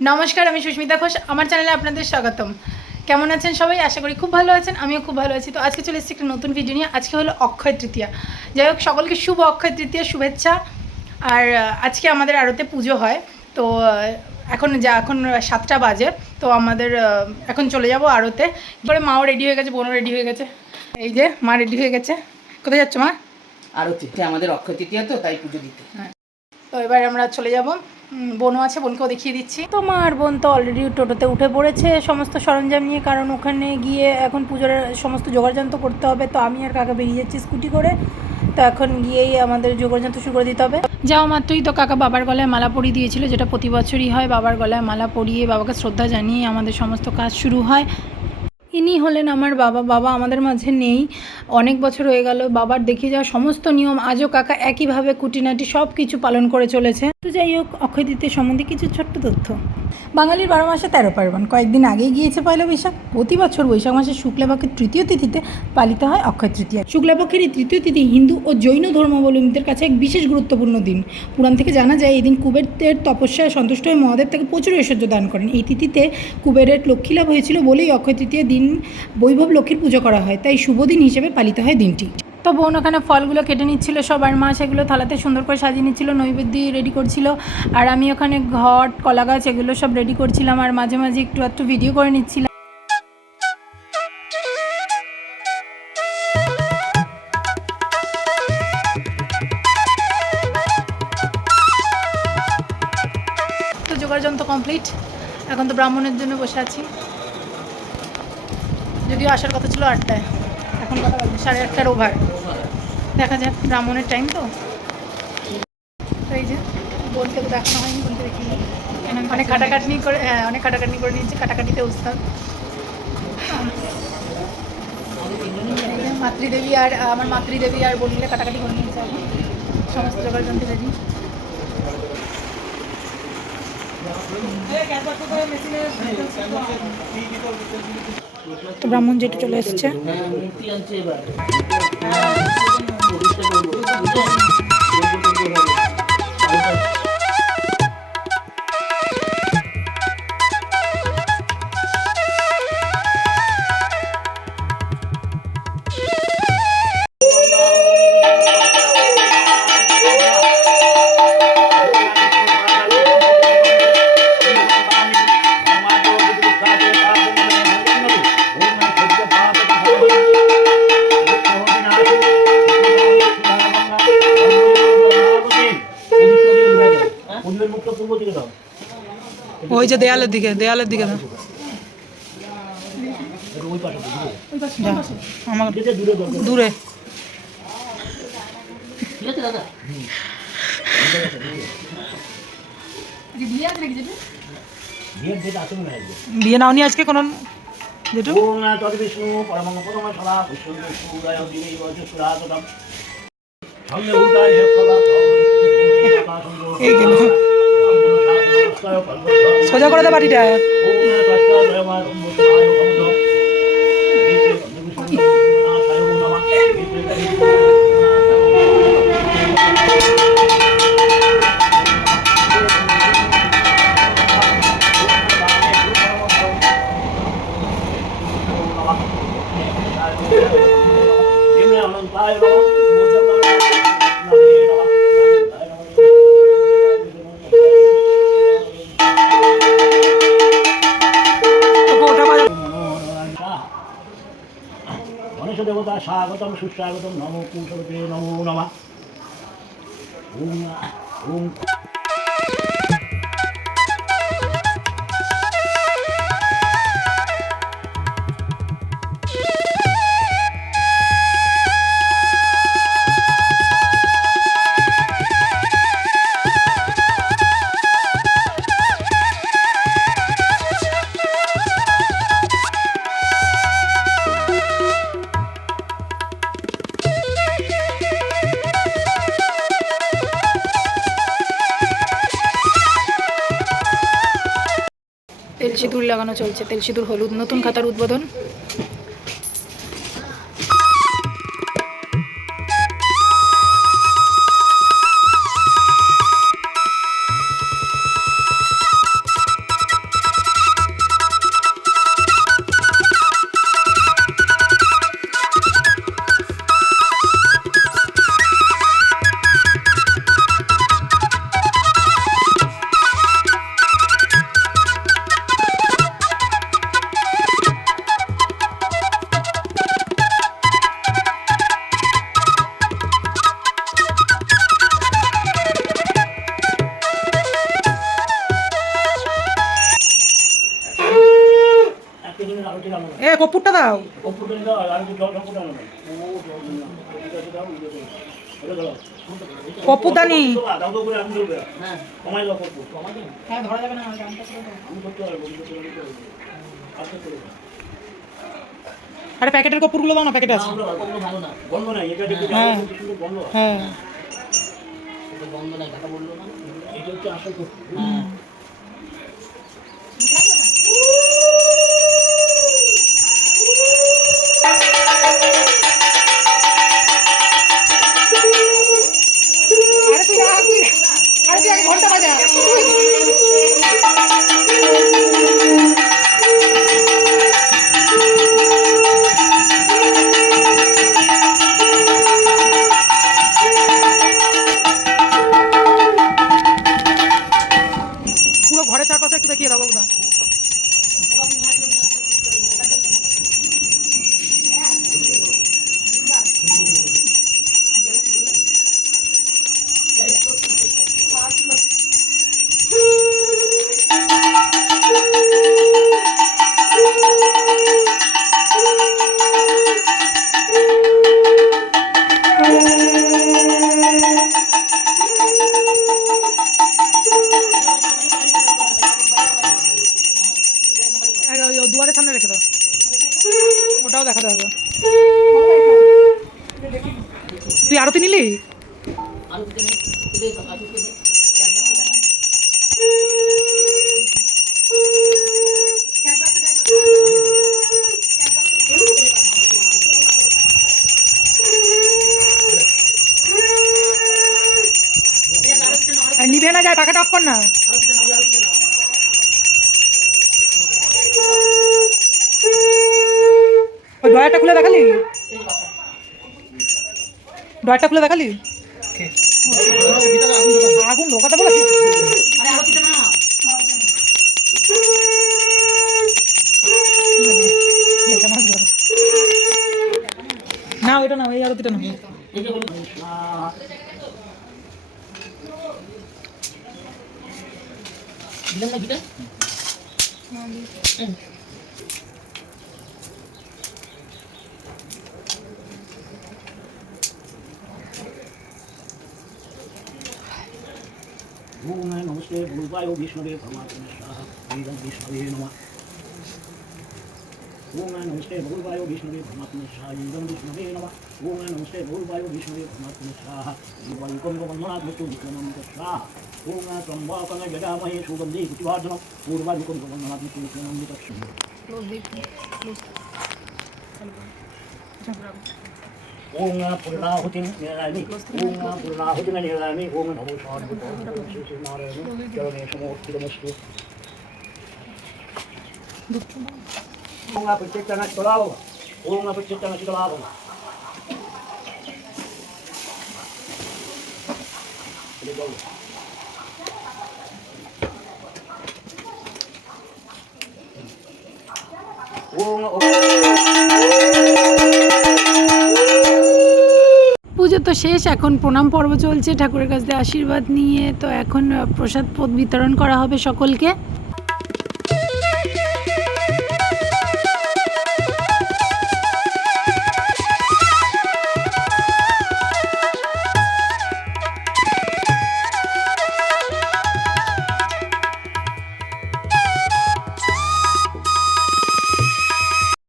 নমস্কার, আমি সুস্মিতা ঘোষ। আমার চ্যানেলে আপনাদের স্বাগতম। কেমন আছেন সবাই? আশা করি খুব ভালো আছেন। আমিও খুব ভালো আছি। তো আজকে চলে এসেছি একটা নতুন ভিডিও নিয়ে। আজকে হলো অক্ষয় তৃতীয়া। যাই হোক, সকলকে শুভ অক্ষয় তৃতীয়া শুভেচ্ছা। আর আজকে আমাদের আড়তে পুজো হয়। তো এখন 7টা বাজে। তো আমাদের এখন চলে যাব আড়তে। এবারে মাও রেডি হয়ে গেছে, বোনও রেডি হয়ে গেছে। এই যে মা রেডি হয়ে গেছে। কোথায় যাচ্ছ মা? আরতি আমাদের অক্ষয় তৃতীয়া, তো তাই পুজো দিতে। হ্যাঁ, তো এবার আমরা চলে যাব। বোনও আছে, বোনকেও দেখিয়ে দিচ্ছি। তো মা আর বোন তো অলরেডি টোটোতে উঠে পড়েছে সমস্ত সরঞ্জাম নিয়ে, কারণ ওখানে গিয়ে এখন পুজোর সমস্ত জোগাড়যন্ত্র করতে হবে। তো আমি আর কাকা বেরিয়ে যাচ্ছি স্কুটি করে। তো এখন গিয়েই আমাদের জোগাড়যন্ত্র শুরু করে দিতে হবে। যাওয়া মাত্রই তো কাকা বাবার গলায় মালা পরিয়ে দিয়েছিল, যেটা প্রতি বছরই হয়। বাবার গলায় মালা পরিয়ে বাবাকে শ্রদ্ধা জানিয়ে আমাদের সমস্ত কাজ শুরু হয়। ইনি হলেন আমার বাবা। বাবা আমাদের মাঝে নেই, অনেক বছর হয়ে গেল। বাবার দেখিয়ে যাওয়া সমস্ত নিয়ম আজও কাকা একইভাবে খুঁটিনাটি সব কিছু পালন করে চলেছে। তো যাই হোক, অক্ষয় তৃতীয়া সম্বন্ধে কিছু ছোট্ট তথ্য। বাঙালির 12 মাসে 13 পার্বণ। কয়েকদিন আগেই গিয়েছে পয়লা বৈশাখ। প্রতি বছর বৈশাখ মাসের শুক্লাপক্ষের তৃতীয় তিথিতে পালিত হয় অক্ষয় তৃতীয়া। শুক্লাপক্ষের এই তৃতীয় তিথি হিন্দু ও জৈন ধর্মাবলম্বীদের কাছে এক বিশেষ গুরুত্বপূর্ণ দিন। পুরাণ থেকে জানা যায়, এই দিন কুবেরের তপস্যায় সন্তুষ্ট হয়ে মহাদেব তাকে প্রচুর ঐশ্বর্য দান করেন। এই তিথিতে কুবেরের লক্ষ্মী লাভ হয়েছিল বলেই অক্ষয় তৃতীয় দিন বৈভব লক্ষ্মীর পুজো করা হয়। তাই শুভ দিন হিসেবে পালিত হয় দিনটি। তো বোন ওখানে ফলগুলো কেটে নিচ্ছিল সবার, মা সেগুলো থালাতে সুন্দর করে সাজিয়ে নিচ্ছিল, নৈবেদ্য রেডি করছিল। আর আমি ওখানে ঘট, কলা গাছ এগুলো সব রেডি করছিলাম, আর মাঝে মাঝে একটু ভিডিও করে নিচ্ছিলাম। তো যোগাড়যন্ত্র কমপ্লিট। এখন তো ব্রাহ্মণের জন্য বসে আছি, যদিও আসার কথা ছিল 8টায়। এখন কথা বলছি 8:30টার ওভার। দেখা যাক, ব্রাহ্মণের টাইম তো। এই যে বোনকে তো দেখানো হয়নি, বোনকে দেখি অনেক কাটাকাটনি করে, অনেক কাটাকাটনি করে নিয়েছে, কাটাকাটিতে উস্তাদ। মাতৃদেবী আর আমার মাতৃদেবী আর বোন মিলে কাটাকাটি করে নিয়েছে। এখন সমস্ত যোগাড়যন্ত্র রেডি। তো ব্রাহ্মণ যেটা চলে এসছে। ওই যে দেয়ালের দিকে না, আমার দূরে। বিয়ে নাওনি আজকে কোনো? যেটু সোজা করে দে বাড়িটা। গণেশ দেবতা স্বাগতম সুস্বাগতম নমো পুরুষরূপে নমো নমঃ। ওম ওম। তেল সিঁদুর লাগানো চলছে, তেল সিঁদুর হলুদ, নতুন খাতার উদ্বোধন। এ কপুরটা দাও। কর্পূরটা দাও আর একটু জল কর্পূরটা আনো ও জল না কর্পূরটা দাও এটা দাও কপুরদানি দাও তো করে আমি দেব হ্যাঁ কমাই দাও কর্পূর কমাই দাও হ্যাঁ ধরা যাবে না আমার গানটা ছিল তো। আমি করতে পারবো আচ্ছা করে আরে প্যাকেটের কপুরগুলো দাও না, প্যাকেটে আছে। ওগুলো ভালো না, বন্ধ নাই এটা একটু হ্যাঁ। সুন্দর বন্ধ হ্যাঁ ওগুলো বন্ধ নাই, কথা বললো না। এটা হচ্ছে আসল কর্পূর হ্যাঁ আরে তুই রাখ, তুই আরে তুই আগে ঘন্টা বাজা। পুরো ঘরের চারপাশে একটু দেখিয়ে দাও বাবুদা। ওই দুয়ারের সামনে রেখে দাও, ওটাও দেখাতে হবে। তুই আরতি নিলি? আলু দিতে নেই, আলু দিতে আর নিভে না যায়, পাখাটা অফ কর না। ওই ডয়ারটা খুলে দেখালি? ডয়ারটা খুলে দেখালি? আগুন ঢোকাতে বলেছি। আরে আলু দিতে না। না ওইটা না, ওই আরতিটা না। এই যে হলো দিলাম না ভিটা। ओम नमस्ते भूर्भाय विष्णुवे परमात्मने स्वाहा वेदं विष्णवे नमः ओम नमस्ते भूर्भाय विष्णुवे परमात्मने स्वाहा वेदं विष्णवे नमः ओम नमस्ते भूर्भाय विष्णुवे परमात्मने स्वाहा जीवायुकं वन्दनात् मृत्युविक्रमं स्वाहा ओम त्र्यम्बकं यजामहे सुगन्धि पुष्टिवर्धनं पूर्वायुकं वन्दनात् मृत्युविक्रमं ओम पूर्णाहुतिं निरामि ओम पूर्णाहुतिं निरामि ओम नमो नारायण चरणे समोत्थितमस्तु ओम प्रत्येकं चलाव ओम प्रत्येकं चलाव ओम পুজো তো শেষ, এখন প্রণাম পর্ব চলছে, ঠাকুরের কাছ থেকে আশীর্বাদ নিয়ে। তো এখন প্রসাদ পদ বিতরণ করা হবে সকলকে।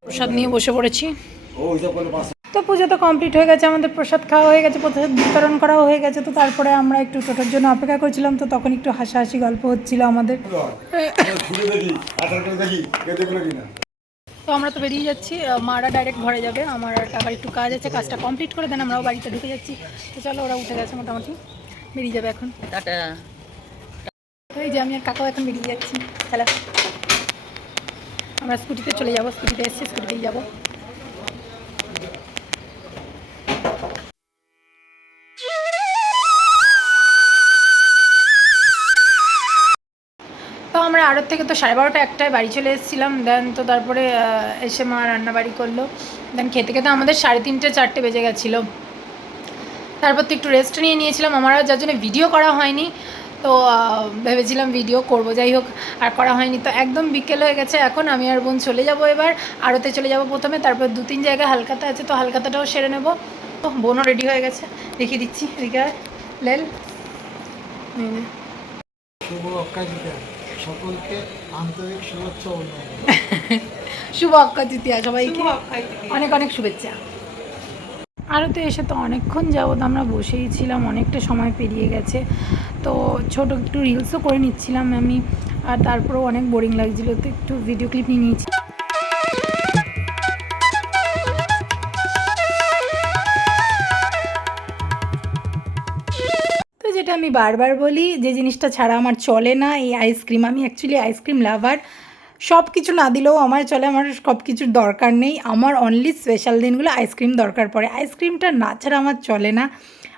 প্রসাদ নিয়ে বসে পড়েছি। তো পুজো তো কমপ্লিট হয়ে গেছে, আমাদের প্রসাদ খাওয়া হয়ে গেছে, প্রসাদ বিতরণ করাও হয়ে গেছে। তো তারপরে আমরা একটু টোটোর জন্য অপেক্ষা করছিলাম, তো তখন একটু হাসাহাসি গল্প হচ্ছিল আমাদের। তো আমরা তো বেরিয়ে যাচ্ছি, মারা ডাইরেক্ট ঘরে যাবে, আমার টাকার একটু কাজ আছে, কাজটা কমপ্লিট করে দেন আমরাও বাড়িতে ঢুকে যাচ্ছি। তো চলো, ওরা উঠে গেছে মোটামুটি, বেরিয়ে যাবে এখন। টাটা। তো এই যে আমি আর কাকাও এখন বেরিয়ে যাচ্ছি। চলো আমরা স্কুটিতে চলে যাবো, স্কুটিতে এসছি, স্কুটিতেই যাবো। তো আমরা আড়ত থেকে তো 12:30 একটায় বাড়ি চলে এসেছিলাম। দেন তো তারপরে এসে মা রান্নাবাড়ি করলো। দেন খেতে খেতে আমাদের 3:30 4টে বেজে গেছিলো। তারপর তো একটু রেস্ট নিয়েছিলাম, আমার যার জন্য ভিডিও করা হয়নি। তো ভেবেছিলাম ভিডিও করব, যাই হোক আর করা হয়নি। তো একদম বিকেল হয়ে গেছে এখন, আমি আর বোন চলে যাব এবার আড়তে চলে যাব প্রথমে, তারপর 2-3 জায়গায় হালখাতা আছে, তো হালখাতাটাও সেরে নেব। তো বোনও রেডি হয়ে গেছে, দেখিয়ে দিচ্ছি এদিকে লেল। এই যে। শুভ অক্ষয় তৃতীয়া, সকলকে আন্তরিক শুভেচ্ছা ও অভিনন্দন। শুভ অক্ষয় তৃতীয়া, সবাইকে অনেক অনেক শুভেচ্ছা। আরতে এসে তো অনেকক্ষণ যাবত আমরা বসেই ছিলাম, অনেকটা সময় পেরিয়ে গেছে। তো ছোট একটু রিলসও করে নিচ্ছিলাম আমি, আর তারপরেও অনেক বোরিং লাগছিলো, তো একটু ভিডিও ক্লিপ নিয়ে নিয়েছি। তো যেটা আমি বারবার বলি, যে জিনিসটা ছাড়া আমার চলে না, এই আইসক্রিম। আমি অ্যাকচুয়ালি আইসক্রিম লাভার, সব কিছু না দিলেও আমার চলে, আমার সব কিছুর দরকার নেই, আমার অনলি স্পেশাল দিনগুলো আইসক্রিম দরকার পড়ে। আইসক্রিমটা না ছাড়া আমার চলে না,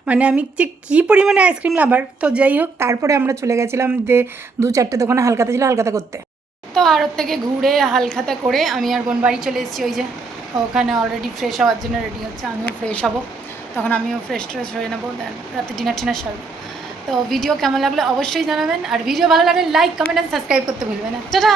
মানে আমি যে কী পরিমাণে আইসক্রিম লাভার। তো যাই হোক, তারপরে আমরা চলে গেছিলাম যে 2-4টে দোকানে হালখাতা ছিল, হালখাতা করতে। তো আড়ত থেকে ঘুরে হালখাতা করে আমি আর বোন বাড়ি চলে এসেছি। ওই যে ওখানে অলরেডি ফ্রেশ হওয়ার জন্য রেডি হচ্ছে, আমিও ফ্রেশ হব, তখন আমিও ফ্রেশ ট্রেশ হয়ে নেবো, দেন রাতে ডিনার টিনার সারবো। তো ভিডিও কেমন লাগলো অবশ্যই জানাবেন, আর ভিডিও ভালো লাগলে লাইক, কমেন্ট আর সাবস্ক্রাইব করতে ভুলবেন না। টাটা।